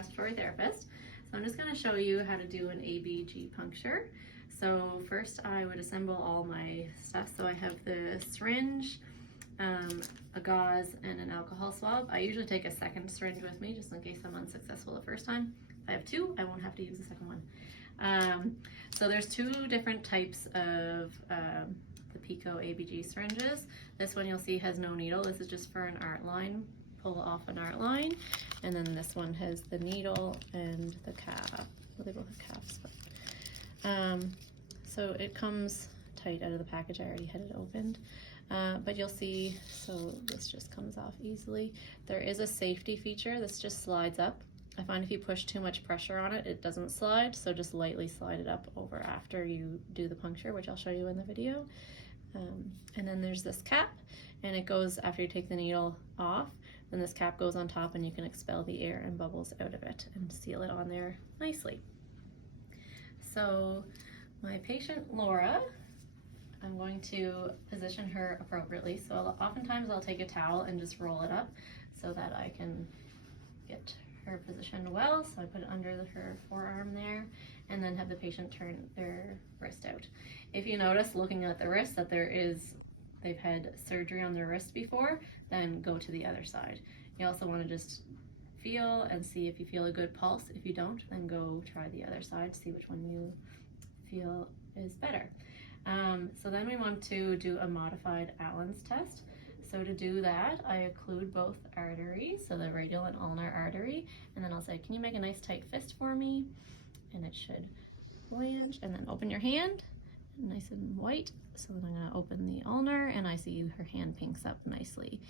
respiratory therapist. So I'm just going to show you how to do an ABG puncture. So first I would assemble all my stuff. So I have the syringe, a gauze, and an alcohol swab. I usually take a second syringe with me just in case I'm unsuccessful the first time. If I have two, I won't have to use the second one. So there's two different types of the Pico ABG syringes. This one you'll see has no needle. This is just for an art line. Pull off an art line. And then this one has the needle and the cap. Well, they both have caps, but so it comes tight out of the package. I already had it opened. But you'll see, so this just comes off easily. There is a safety feature. This just slides up. I find if you push too much pressure on it, it doesn't slide, so just lightly slide it up over after you do the puncture, which I'll show you in the video. And then there's this cap, and it goes after you take the needle off. Then this cap goes on top and you can expel the air and bubbles out of it and seal it on there nicely. So my patient Laura, I'm going to position her appropriately. So oftentimes I'll take a towel and just roll it up so that I can get her positioned well. So I put it under her forearm there and then have the patient turn their wrist out. If you notice looking at the wrist that they've had surgery on their wrist before, then go to the other side. You also want to just feel and see if you feel a good pulse. If you don't, then go try the other side, see which one you feel is better. So then we want to do a modified Allen's test. So to do that, I occlude both arteries, so the radial and ulnar artery, and then I'll say, can you make a nice tight fist for me? And it should flange, and then open your hand, nice and white. So then I'm gonna open the ulnar, and I see her hand pinks up nicely.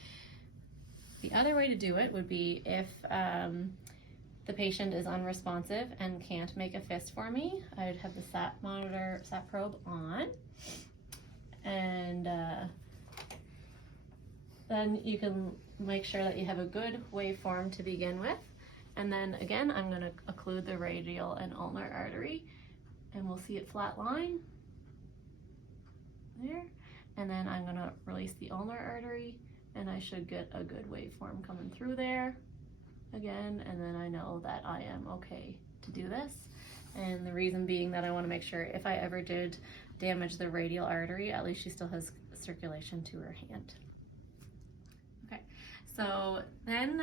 The other way to do it would be if the patient is unresponsive and can't make a fist for me, I'd have the SAT probe on, and then you can make sure that you have a good waveform to begin with. And then again, I'm going to occlude the radial and ulnar artery, and we'll see it flat line there. And then I'm going to release the ulnar artery, and I should get a good waveform coming through there again. And then I know that I am okay to do this. And the reason being that I want to make sure if I ever did damage the radial artery, at least she still has circulation to her hand. Okay, so then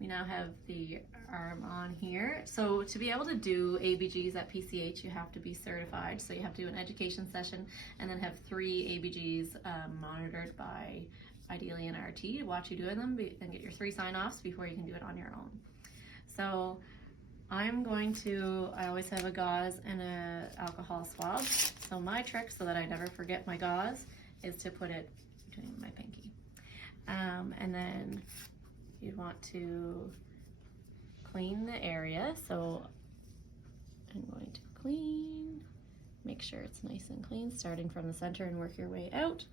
we now have the arm on here. So to be able to do ABGs at PCH, you have to be certified. So you have to do an education session and then have 3 ABGs monitored by ideally an RT to watch you doing them and get your 3 sign-offs before you can do it on your own. So I always have a gauze and a alcohol swab. So my trick, so that I never forget my gauze, is to put it between my pinky. And then you want to clean the area. So I'm going to clean, make sure it's nice and clean, starting from the center and work your way out.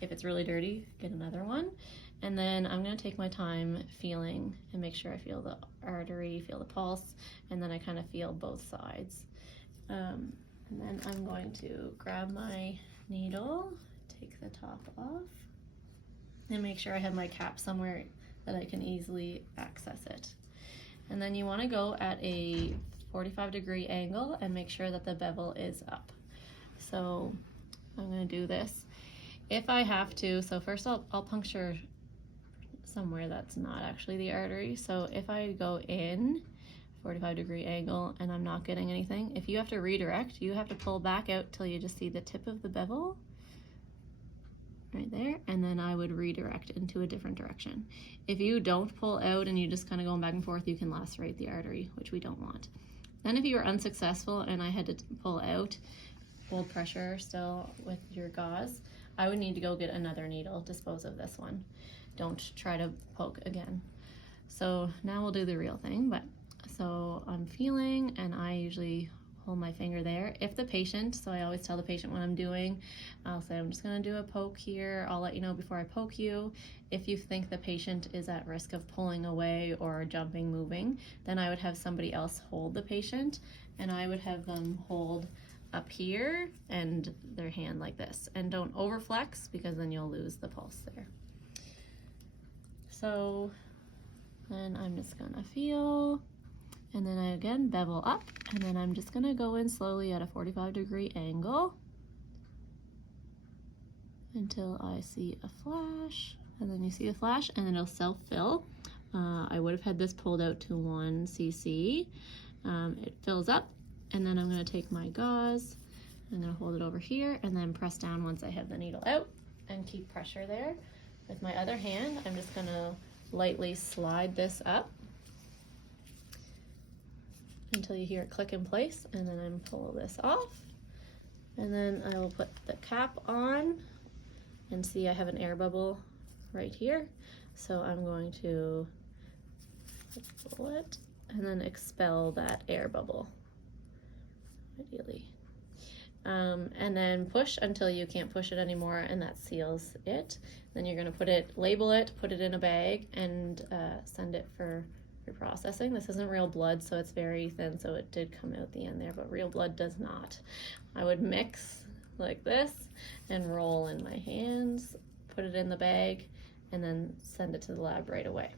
If it's really dirty, get another one. And then I'm going to take my time feeling and make sure I feel the artery, feel the pulse, and then I kind of feel both sides. And then I'm going to grab my needle, take the top off, and make sure I have my cap somewhere that I can easily access it. And then you want to go at a 45-degree angle and make sure that the bevel is up. So I'm going to do this. If I have to, so first I'll puncture somewhere that's not actually the artery. So if I go in 45-degree angle and I'm not getting anything, if you have to redirect, you have to pull back out till you just see the tip of the bevel right there, and then I would redirect into a different direction. If you don't pull out and you just kind of going back and forth, you can lacerate the artery, which we don't want. Then if you were unsuccessful and I had to pull out, hold pressure still with your gauze, I would need to go get another needle, dispose of this one. Don't try to poke again. So now we'll do the real thing. So I'm feeling, and I usually hold my finger there. If the patient, so I always tell the patient when I'm doing, I'll say I'm just gonna do a poke here. I'll let you know before I poke you. If you think the patient is at risk of pulling away or jumping, moving, then I would have somebody else hold the patient, and I would have them hold up here and their hand like this. And don't overflex because then you'll lose the pulse there. So Then I'm just gonna feel, and then I again bevel up, and then I'm just gonna go in slowly at a 45-degree angle until I see a flash, and then you see a flash, and then it'll self-fill. I would have had this pulled out to 1 cc. It fills up, and then I'm gonna take my gauze, I'm gonna hold it over here, and then press down once I have the needle out, and keep pressure there. With my other hand, I'm just gonna lightly slide this up until you hear it click in place, and then I'm pull this off, and then I will put the cap on, and see I have an air bubble right here, so I'm going to pull it and then expel that air bubble, ideally. And then push until you can't push it anymore, and that seals it. Then you're gonna label it, put it in a bag, and send it for processing. This isn't real blood, so it's very thin, so it did come out the end there, but real blood does not. I would mix like this and roll in my hands, put it in the bag, and then send it to the lab right away.